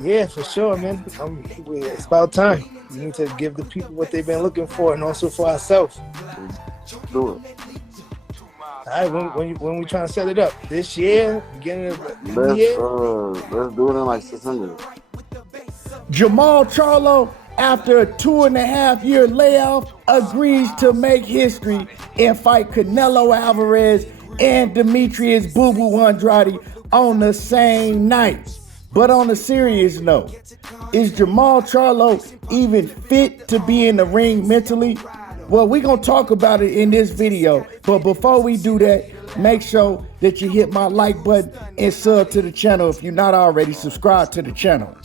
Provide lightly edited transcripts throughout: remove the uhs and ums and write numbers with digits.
Yeah, for sure, man. It's about time. We need to give the people what they've been looking for, and also for ourselves. Let's do it. All right, when we trying to set it up this year, beginning of the new Let's year. let's do it in like 600. Jermall Charlo, after a 2.5-year layoff, agrees to make history and fight Canelo Alvarez and Demetrius Boo Boo Andrade on the same night. But on a serious note, is Jermall Charlo even fit to be in the ring mentally? Well, we're going to talk about it in this video. But before we do that, make sure that you hit my like button and sub to the channel if you're not already subscribed to the channel.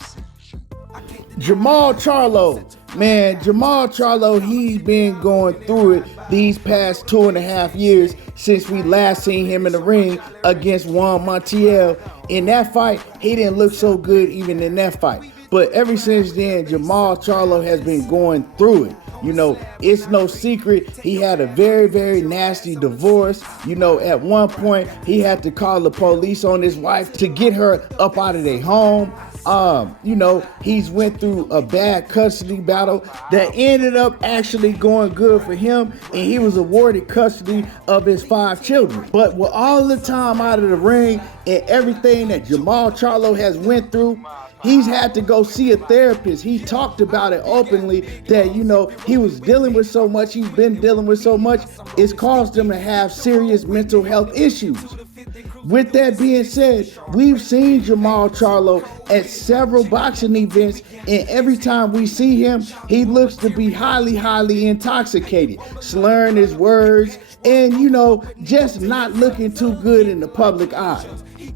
Jermall Charlo, man, Jermall Charlo, he's been going through it these past 2.5 years since we last seen him in the ring against Juan Montiel. In that fight, he didn't look so good even in that fight. But ever since then, Jermall Charlo has been going through it. You know, it's no secret he had a very, very nasty divorce. You know, at one point, he had to call the police on his wife to get her up out of their home. You know, he's went through a bad custody battle that ended up actually going good for him, and he was awarded custody of his 5 children. But with all the time out of the ring and everything that Jermall Charlo has went through, he's had to go see a therapist. He talked about it openly that, you know, he was dealing with so much, he's been dealing with so much, it's caused him to have serious mental health issues. With that being said, we've seen Jermall Charlo at several boxing events, and every time we see him, he looks to be highly, highly intoxicated, slurring his words, and, you know, just not looking too good in the public eye.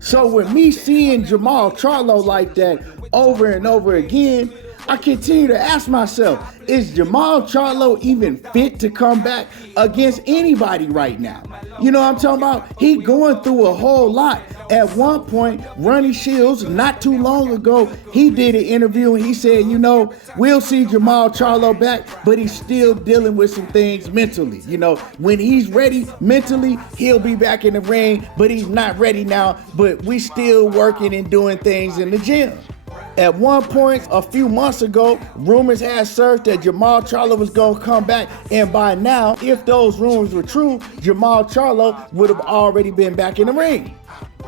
So with me seeing Jermall Charlo like that over and over again, I continue to ask myself, is Jermall Charlo even fit to come back against anybody right now? You know what I'm talking about? He going through a whole lot. At one point, Ronnie Shields, not too long ago, he did an interview and he said, you know, we'll see Jermall Charlo back, but he's still dealing with some things mentally. You know, when he's ready mentally, he'll be back in the ring, but he's not ready now, but we still working and doing things in the gym. At one point, a few months ago, rumors had surfaced that Jermall Charlo was going to come back, and by now, if those rumors were true, Jermall Charlo would have already been back in the ring.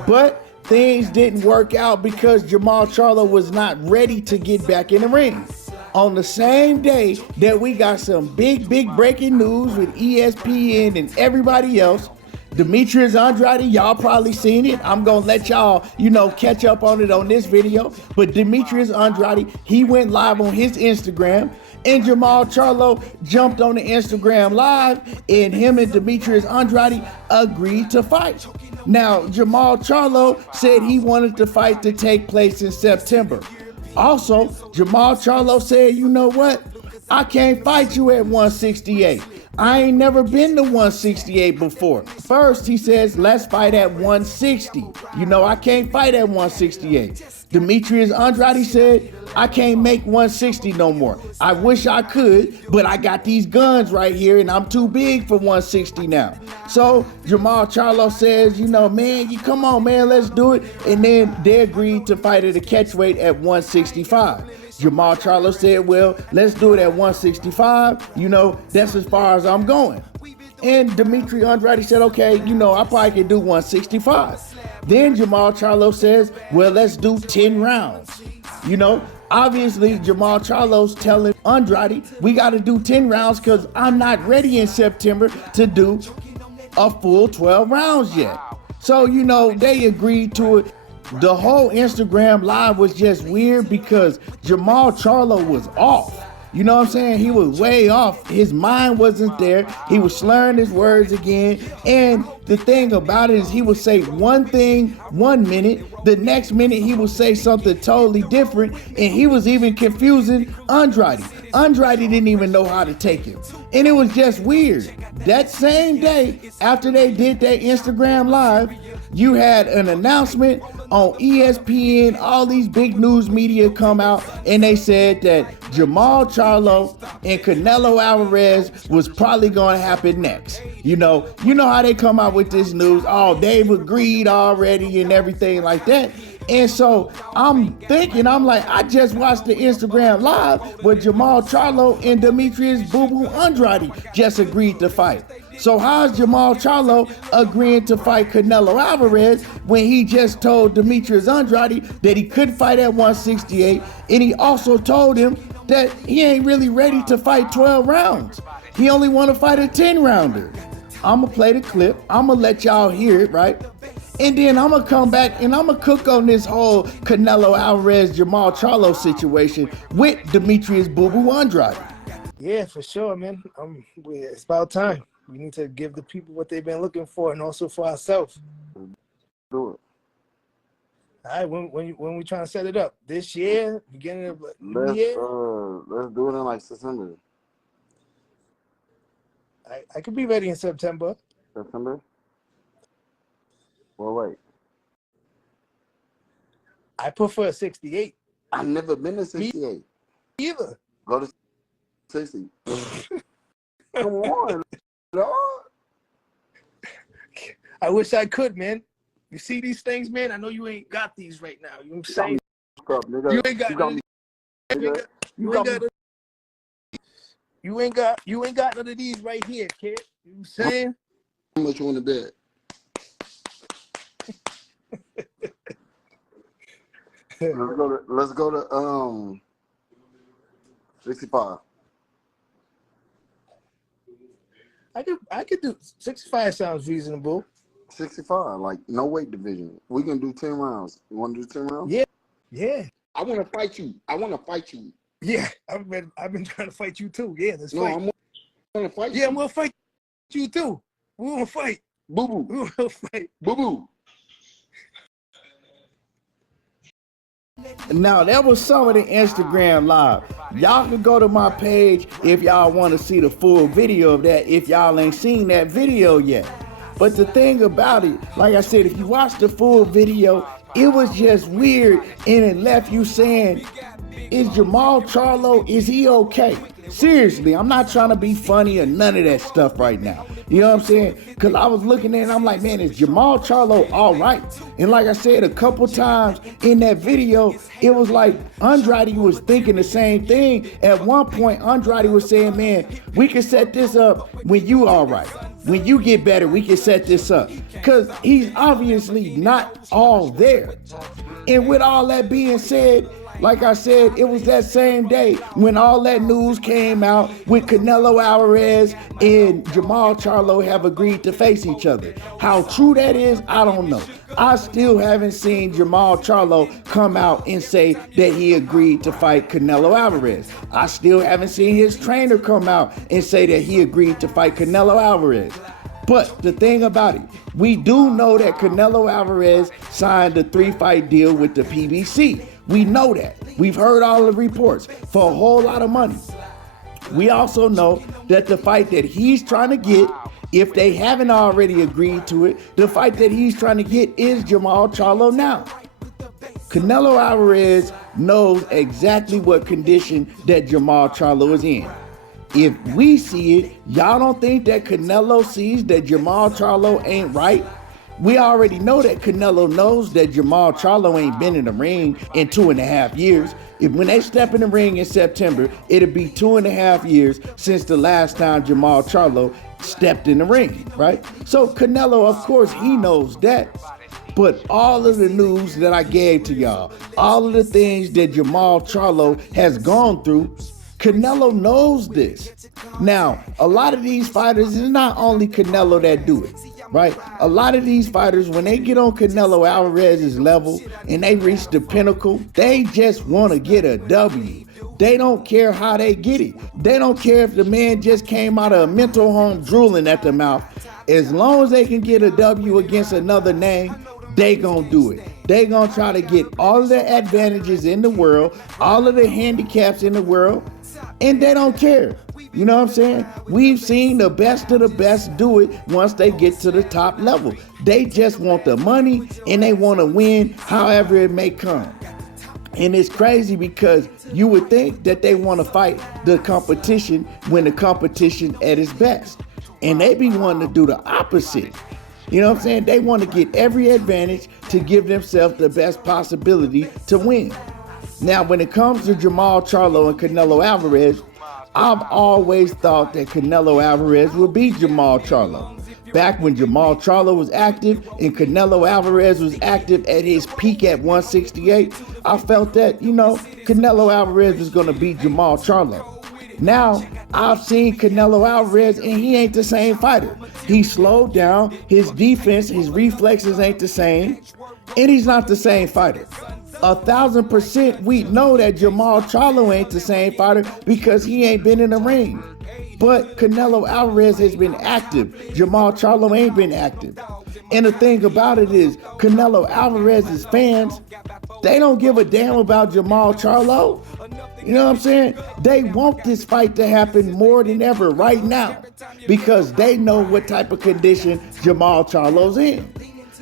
But things didn't work out because Jermall Charlo was not ready to get back in the ring. On the same day that we got some big breaking news with ESPN and everybody else, Demetrius Andrade, y'all probably seen it. I'm going to let y'all, you know, catch up on it on this video. But Demetrius Andrade, he went live on his Instagram, and Jermall Charlo jumped on the Instagram live, and him and Demetrius Andrade agreed to fight. Now, Jermall Charlo said he wanted the fight to take place in September. Also, Jermall Charlo said, you know what? I can't fight you at 168. I ain't never been to 168 before. First, he says, let's fight at 160. You know, I can't fight at 168. Demetrius Andrade said, I can't make 160 no more. I wish I could, but I got these guns right here and I'm too big for 160 now. So Jermall Charlo says, you know, man, you come on, man, let's do it. And then they agreed to fight at a catchweight at 165. Jermall Charlo said, well, let's do it at 165. You know, that's as far as I'm going. And Demetrius Andrade said, okay, you know, I probably can do 165. Then Jermall Charlo says, well, let's do 10 rounds. You know, obviously Jermall Charlo's telling Andrade, we got to do 10 rounds because I'm not ready in September to do a full 12 rounds yet. So, you know, they agreed to it. The whole Instagram live was just weird because Jermall Charlo was off. You know what I'm saying? He was way off. His mind wasn't there. He was slurring his words again. And the thing about it is he would say one thing 1 minute, the next minute he would say something totally different, and he was even confusing Andrade. Andrade didn't even know how to take him. And it was just weird. That same day, after they did their Instagram live, you had an announcement on ESPN, all these big news media come out, and they said that Jermall Charlo and Canelo Alvarez was probably going to happen next. You know how they come out with this news. Oh, they've agreed already and everything like that. And so I'm thinking, I'm like, I just watched the Instagram live where Jermall Charlo and Demetrius Boo Boo Andrade just agreed to fight. So how is Jermall Charlo agreeing to fight Canelo Alvarez when he just told Demetrius Andrade that he couldn't fight at 168, and he also told him that he ain't really ready to fight 12 rounds. He only want to fight a 10-rounder. I'm going to play the clip. I'm going to let y'all hear it, right? And then I'm going to come back and I'm going to cook on this whole Canelo Alvarez, Jermall Charlo situation with Demetrius Boo Boo Andrade. Yeah, for sure, man. It's about time. We need to give the people what they've been looking for, and also for ourselves. Do it. All right, when we trying to set it up this year, beginning of new year. Let's do it in like September. I could be ready in September. September? Well, wait. I prefer 68. I've never been to 68. Me either. Go to 60. Come on, dog. I wish I could, man. You see these things, man? I know you ain't got these right now. You know what I'm saying? You ain't got none of these right here, kid. You know what I'm saying? How much you want to bet? Let's go to 65. I could do 65. Sounds reasonable. 65, like no weight division. We can do 10 rounds. You want to do 10 rounds? Yeah. I want to fight you. Yeah, I've been trying to fight you too. Yeah, let's fight. I'm gonna fight you. Yeah, I'm gonna fight you too. We're gonna fight. Boo boo. We're gonna fight. Boo boo. Now, that was some of the Instagram live. Y'all can go to my page if y'all want to see the full video of that, if y'all ain't seen that video yet. But the thing about it, like I said, if you watch the full video, it was just weird, and it left you saying, is Jermall Charlo, is he okay? Seriously, I'm not trying to be funny or none of that stuff right now. You know what I'm saying? Because I was looking at it and I'm like, man, is Jermall Charlo all right? And like I said, a couple times in that video, it was like Andrade was thinking the same thing. At one point, Andrade was saying, man, we can set this up when you all right. When you get better, we can set this up. Because he's obviously not all there. And with all that being said, like I said, it was that same day when all that news came out with Canelo Alvarez and Jermall Charlo have agreed to face each other. How true that is, I don't know. I still haven't seen Jermall Charlo come out and say that he agreed to fight Canelo Alvarez. I still haven't seen his trainer come out and say that he agreed to fight Canelo Alvarez. But the thing about it, we do know that Canelo Alvarez signed a 3-fight deal with the PBC. We know that. We've heard all the reports for a whole lot of money. We also know that the fight that he's trying to get, if they haven't already agreed to it, the fight that he's trying to get is Jermall Charlo now. Canelo Alvarez knows exactly what condition that Jermall Charlo is in. If we see it, y'all don't think that Canelo sees that Jermall Charlo ain't right? We already know that Canelo knows that Jermall Charlo ain't been in the ring in 2.5 years. When they step in the ring in September, it'll be 2.5 years since the last time Jermall Charlo stepped in the ring, right? So Canelo, of course, he knows that. But all of the news that I gave to y'all, all of the things that Jermall Charlo has gone through, Canelo knows this. Now, a lot of these fighters, it's not only Canelo that do it, right? A lot of these fighters, when they get on Canelo Alvarez's level and they reach the pinnacle, they just want to get a W. They don't care how they get it. They don't care if the man just came out of a mental home drooling at the mouth. As long as they can get a W against another name, they gonna do it. They gonna try to get all of the advantages in the world, all of the handicaps in the world, and they don't care. You know what I'm saying? We've seen the best of the best do it once they get to the top level. They just want the money and they want to win however it may come. And it's crazy because you would think that they want to fight the competition when the competition at its best. And they be wanting to do the opposite. You know what I'm saying? They want to get every advantage to give themselves the best possibility to win. Now, when it comes to Jermall Charlo and Canelo Alvarez, I've always thought that Canelo Alvarez would beat Jermall Charlo. Back when Jermall Charlo was active and Canelo Alvarez was active at his peak at 168, I felt that, Canelo Alvarez was going to beat Jermall Charlo. Now, I've seen Canelo Alvarez and he ain't the same fighter. He slowed down, his defense, his reflexes ain't the same, and he's not the same fighter. 1,000% we know that Jermall Charlo ain't the same fighter because he ain't been in the ring. But Canelo Alvarez has been active. Jermall Charlo ain't been active. And the thing about it is, Canelo Alvarez's fans, they don't give a damn about Jermall Charlo. You know what I'm saying? They want this fight to happen more than ever right now because they know what type of condition Jermall Charlo's in.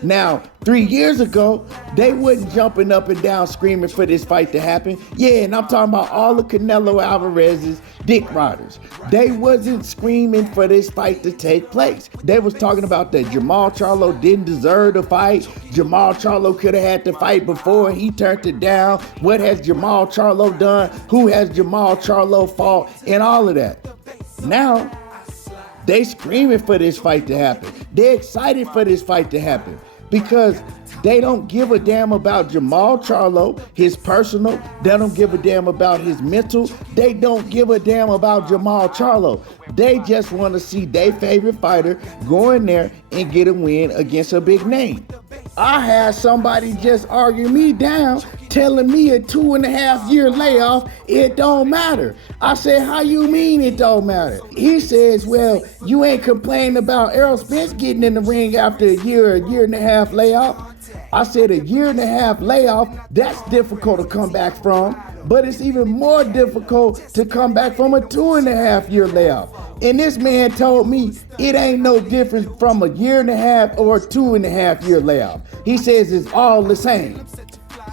Now, 3 years ago, they wasn't jumping up and down screaming for this fight to happen. Yeah, and I'm talking about all of Canelo Alvarez's dick riders. They wasn't screaming for this fight to take place. They was talking about that Jermall Charlo didn't deserve the fight. Jermall Charlo could have had the fight before and he turned it down. What has Jermall Charlo done? Who has Jermall Charlo fought? And all of that. Now, they screaming for this fight to happen. They're excited for this fight to happen because they don't give a damn about Jermall Charlo, his personal. They don't give a damn about his mental. They don't give a damn about Jermall Charlo. They just want to see their favorite fighter go in there and get a win against a big name. I had somebody just argue me down, telling me a 2.5 year layoff, it don't matter. I said, how you mean it don't matter? He says, well, you ain't complaining about Errol Spence getting in the ring after a year and a half layoff. I said, a 1.5 year layoff, that's difficult to come back from, but it's even more difficult to come back from a 2.5 year layoff. And this man told me it ain't no difference from a 1.5 year or a 2.5 year layoff. He says it's all the same.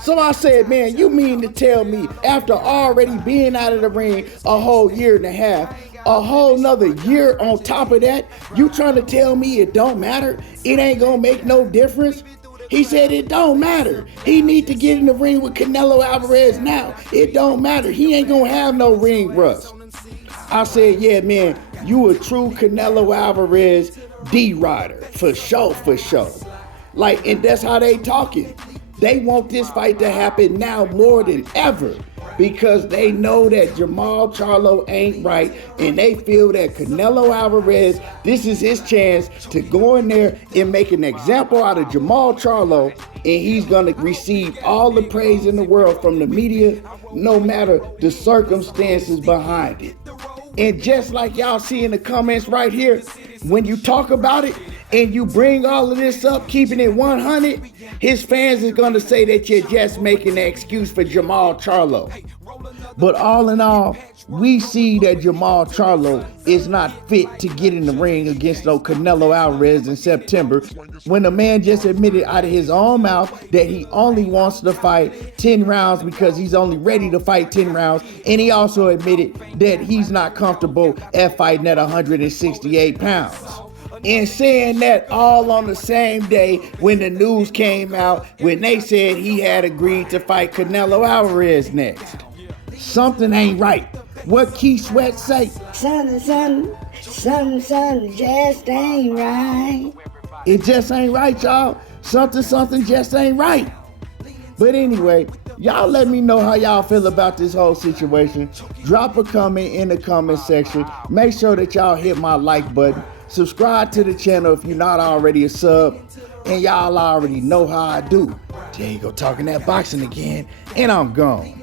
So I said, man, you mean to tell me after already being out of the ring a whole 1.5 years, a whole nother year on top of that, you trying to tell me it don't matter? It ain't gonna make no difference? He said it don't matter. He need to get in the ring with Canelo Alvarez now. It don't matter. He ain't gonna have no ring rust. I said, yeah, man, you a true Canelo Alvarez D-rider. For sure, for sure. Like, and that's how they talking. They want this fight to happen now more than ever because they know that Jermall Charlo ain't right and they feel that Canelo Alvarez, this is his chance to go in there and make an example out of Jermall Charlo, and he's going to receive all the praise in the world from the media, no matter the circumstances behind it. And just like y'all see in the comments right here, when you talk about it and you bring all of this up, keeping it 100, his fans is going to say that you're just making an excuse for Jermall Charlo. But all in all, we see that Jermall Charlo is not fit to get in the ring against no Canelo Alvarez in September, when the man just admitted out of his own mouth that he only wants to fight 10 rounds because he's only ready to fight 10 rounds. And he also admitted that he's not comfortable at fighting at 168 pounds. And saying that all on the same day when the news came out, when they said he had agreed to fight Canelo Alvarez next. Something ain't right. What Keith Sweat say? Something just ain't right. It just ain't right, y'all. Something just ain't right. But anyway, y'all let me know how y'all feel about this whole situation. Drop a comment in the comment section. Make sure that y'all hit my like button. Subscribe to the channel if you're not already a sub. And y'all already know how I do. There you go, talking that boxing again. And I'm gone.